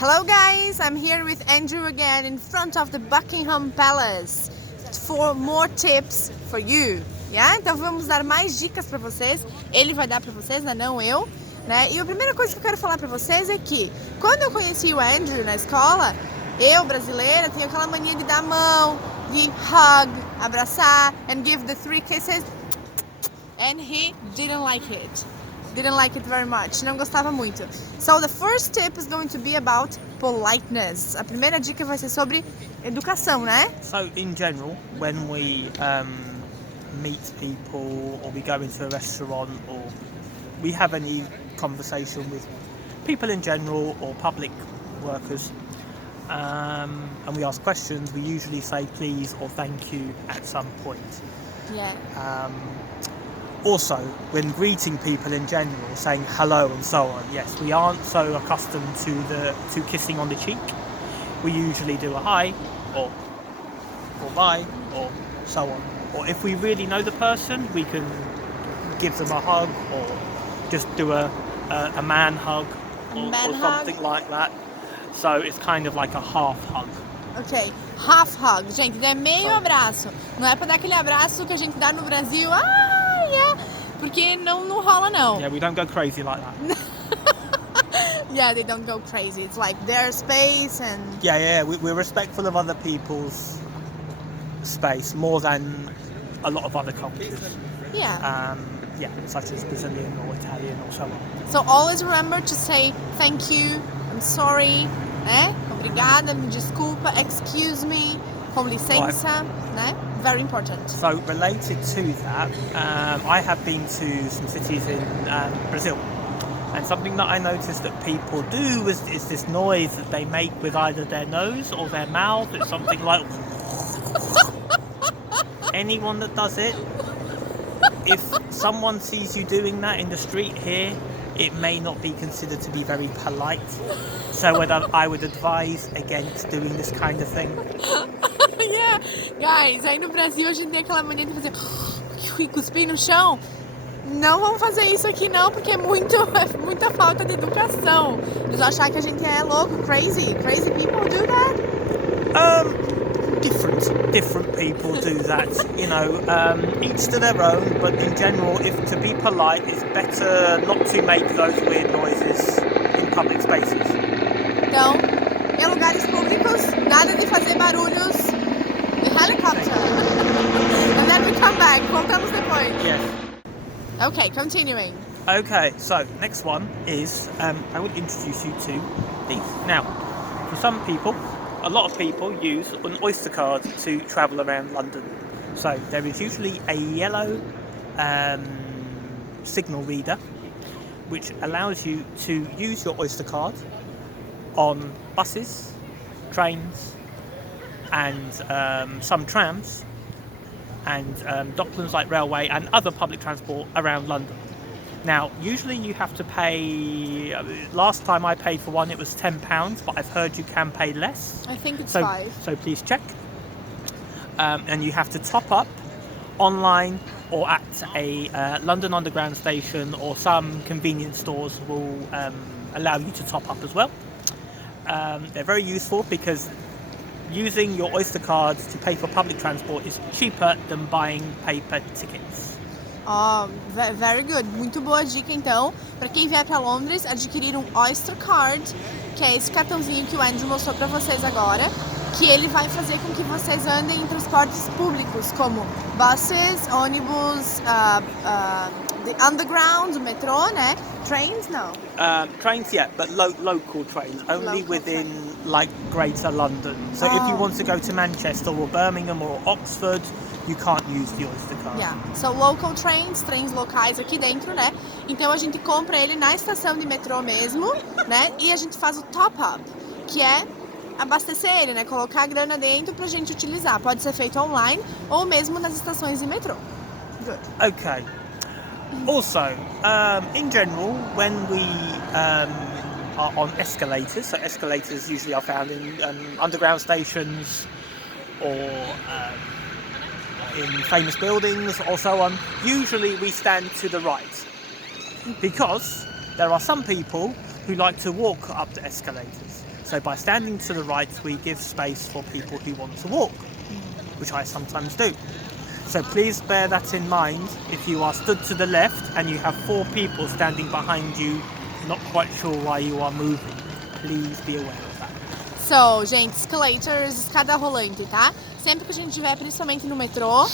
Hello guys, I'm here with Andrew again in front of the Buckingham Palace for more tips for you. Yeah? Então vamos dar mais dicas para vocês. Ele vai dar para vocês, né? Não eu. Né? E a primeira coisa que eu quero falar para vocês é que quando eu conheci o Andrew na escola, eu, brasileira, tinha aquela mania de dar a mão, de hug, abraçar, and give the 3 kisses. And he didn't like it. Didn't like it very much. Não gostava muito. So the first tip is going to be about politeness. A primeira dica vai ser sobre educação, né? So in general, when we meet people or we go into a restaurant or we have any conversation with people in general or public workers and we ask questions, we usually say please or thank you at some point. Yeah. Also, when greeting people in general, saying hello and so on, yes, we aren't so accustomed to kissing on the cheek. We usually do a hi or bye or so on. Or if we really know the person, we can give them a hug or just do a man hug or something like that. So it's kind of like a half hug. Ok, half hug. Gente, não é meio abraço. Não é pra dar aquele abraço que a gente dá no Brasil. Porque não rola não. Yeah, we don't go crazy like that. Yeah, they don't go crazy. It's like their space and... Yeah, we're respectful of other people's space more than a lot of other cultures. Yeah. Such as Brazilian or Italian or so on. So always remember to say thank you, I'm sorry, né? Obrigada, me desculpa, excuse me, com licença, né? Very important. So related to that, I have been to some cities in Brazil, and something that I noticed that people do is this noise that they make with either their nose or their mouth. It's something like anyone that does it, if someone sees you doing that in the street here, it may not be considered to be very polite. So I would advise against doing this kind of thing. Yeah, guys, aí no Brasil a gente tem aquela mania de fazer cuspir no chão. Não vamos fazer isso aqui não, porque é muita falta de educação. Eles vão achar que a gente é louco, crazy people do that. Different people do that, you know, each to their own, but in general, if to be polite, it's better not to make those weird noises in public spaces. Então, em lugares públicos, nada de fazer barulhos de helicopter. And then we come back, voltamos depois. Yes. Okay, continuing. Okay, so next one is, I will introduce you to these. Now, for some people, a lot of people use an Oyster card to travel around London. So there is usually a yellow signal reader which allows you to use your Oyster card on buses, trains and some trams and Docklands Light Railway and other public transport around London. Now, usually you have to pay, last time I paid for one it was £10, but I've heard you can pay less. I think it's 5. So please check. And you have to top up online or at a London Underground station, or some convenience stores will allow you to top up as well. They're very useful because using your Oyster cards to pay for public transport is cheaper than buying paper tickets. Oh, very good. Muito boa dica, então, para quem vier para Londres, adquirir um Oyster Card, que é esse cartãozinho que o Andrew mostrou para vocês agora, que ele vai fazer com que vocês andem em transportes públicos, como buses, ônibus, the underground, o metrô, né? Trains, no. Trains, yeah, but local trains, only within like Greater London. So if you want to go to Manchester or Birmingham or Oxford, you can't use the Oyster card. Yeah, so local trains, trens locais aqui dentro, né? Então a gente compra ele na estação de metrô mesmo, né? E a gente faz o top-up, que é abastecer ele, né? Colocar a grana dentro pra gente utilizar. Pode ser feito online ou mesmo nas estações de metrô. Good. Okay. Also, in general, when we are on escalators, so escalators usually are found in underground stations or in famous buildings or so on, usually we stand to the right because there are some people who like to walk up the escalators. So by standing to the right, we give space for people who want to walk, which I sometimes do. So please bear that in mind. If you are stood to the left and you have 4 people standing behind you, not quite sure why you are moving, please be aware of that. So, gente, escalators, escada rolante, tá? Sempre que a gente estiver, principalmente no metrô,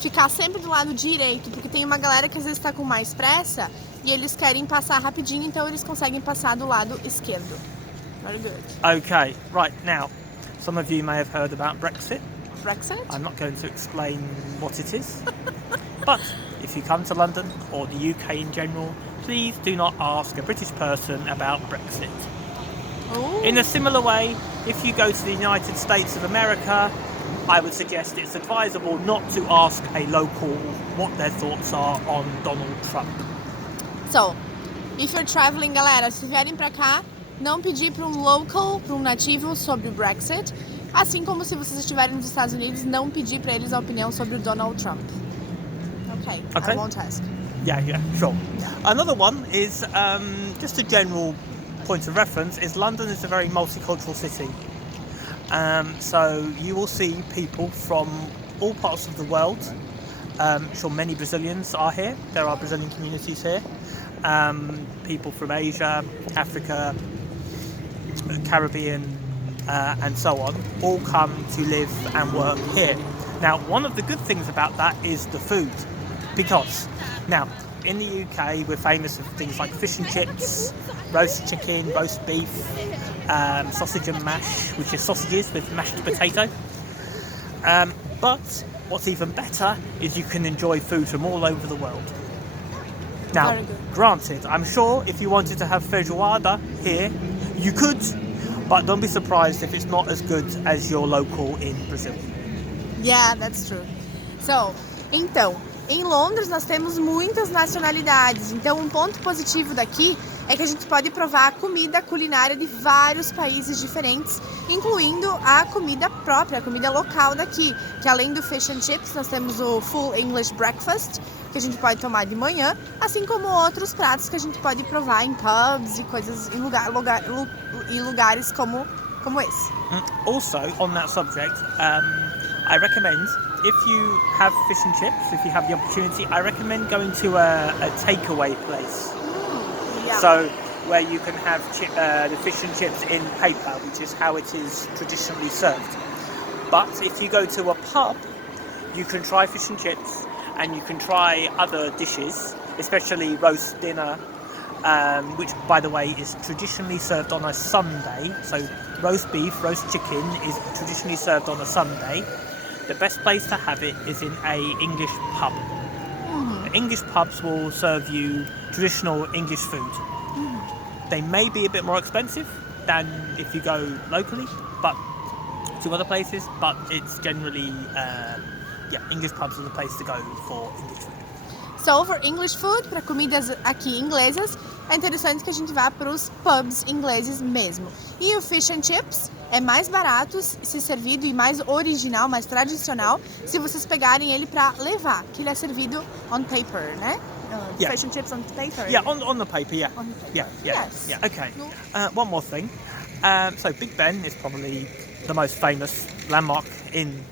ficar sempre do lado direito, porque tem uma galera que às vezes está com mais pressa e eles querem passar rapidinho, então eles conseguem passar do lado esquerdo. Very good. Okay, right, now, some of you may have heard about Brexit. Brexit? I'm not going to explain what it is. But if you come to London or the UK in general, please do not ask a British person about Brexit. Ooh. In a similar way, if you go to the United States of America, I would suggest it's advisable not to ask a local what their thoughts are on Donald Trump. So, if you're traveling, galera, se vierem pra cá, não pedir para um local, para um nativo sobre o Brexit, assim como se vocês estiverem nos Estados Unidos, não pedir para eles a opinião sobre o Donald Trump. Okay. I won't ask. Yeah, sure. Another one is just a general point of reference is London is a very multicultural city. So you will see people from all parts of the world. Sure, many Brazilians are here. There are Brazilian communities here. People from Asia, Africa, Caribbean, and so on, all come to live and work here. Now, one of the good things about that is the food, because now in the UK we're famous for things like fish and chips, roast chicken, roast beef, sausage and mash, which is sausages with mashed potato. But what's even better is you can enjoy food from all over the world. Now, granted, I'm sure if you wanted to have feijoada here, you could, but don't be surprised if it's not as good as your local in Brazil. Yeah, that's true. So, então, em Londres nós temos muitas nacionalidades. Então, um ponto positivo daqui é que a gente pode provar a comida culinária de vários países diferentes, incluindo a comida própria, a comida local daqui. Que além do fish and chips, nós temos o full English breakfast, que a gente pode tomar de manhã, assim como outros pratos que a gente pode provar em pubs e coisas em lugares como esse. Also, on that subject, I recommend, if you have fish and chips, if you have the opportunity, I recommend going to a takeaway place. Yeah. So, where you can have the fish and chips in paper, which is how it is traditionally served. But if you go to a pub, you can try fish and chips, and you can try other dishes, especially roast dinner, which, by the way, is traditionally served on a Sunday. So roast beef, roast chicken is traditionally served on a Sunday. The best place to have it is in a English pub. Mm-hmm. English pubs will serve you traditional English food. Mm-hmm. They may be a bit more expensive than if you go locally, but to other places, but it's generally English pubs are the place to go for English food. So, for English food, para comidas aqui inglesas, é interessante que a gente vá para os pubs ingleses mesmo. E o fish and chips é mais barato se servido e mais original, mais tradicional, se vocês pegarem ele para levar, que ele é servido on paper, né? Fish and chips on paper. Yeah, on the paper, yeah. On the paper. Yeah. Yes. Yeah, okay. One more thing. So Big Ben is probably the most famous landmark in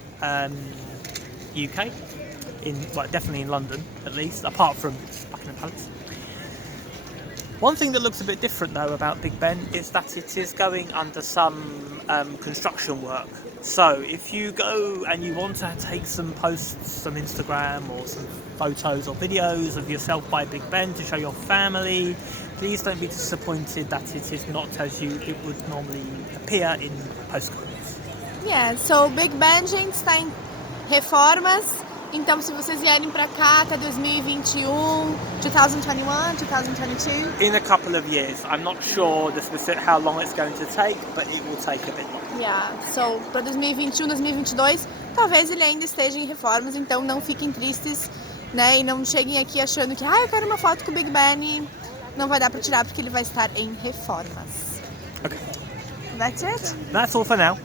UK, definitely in London at least, apart from Buckingham Palace. One thing that looks a bit different though about Big Ben is that it is going under some construction work. So if you go and you want to take some posts on Instagram or some photos or videos of yourself by Big Ben to show your family, please don't be disappointed that it is not as it would normally appear in postcards. Yeah, so Big Ben, gente, está em reformas, então se vocês vierem para cá até 2021, 2021, 2022. In a couple of years, I'm not sure the specific how long it's going to take, but it will take a bit longer. Yeah, so para 2021, 2022, talvez ele ainda esteja em reformas, então não fiquem tristes, né? E não cheguem aqui achando que eu quero uma foto com o Big Ben e não vai dar para tirar porque ele vai estar em reformas. Okay. That's it? That's all for now.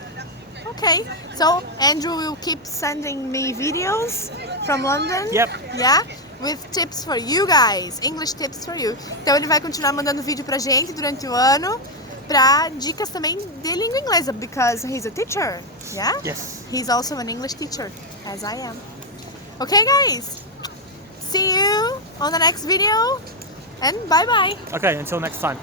Okay, so Andrew will keep sending me videos from London. Yep. Yeah, with tips for you guys, English tips for you. Então ele vai continuar mandando vídeo pra gente durante o ano, para dicas também de língua inglesa, because he's a teacher, yeah? Yes. He's also an English teacher, as I am. Okay, guys? See you on the next video, and bye-bye. Okay, until next time.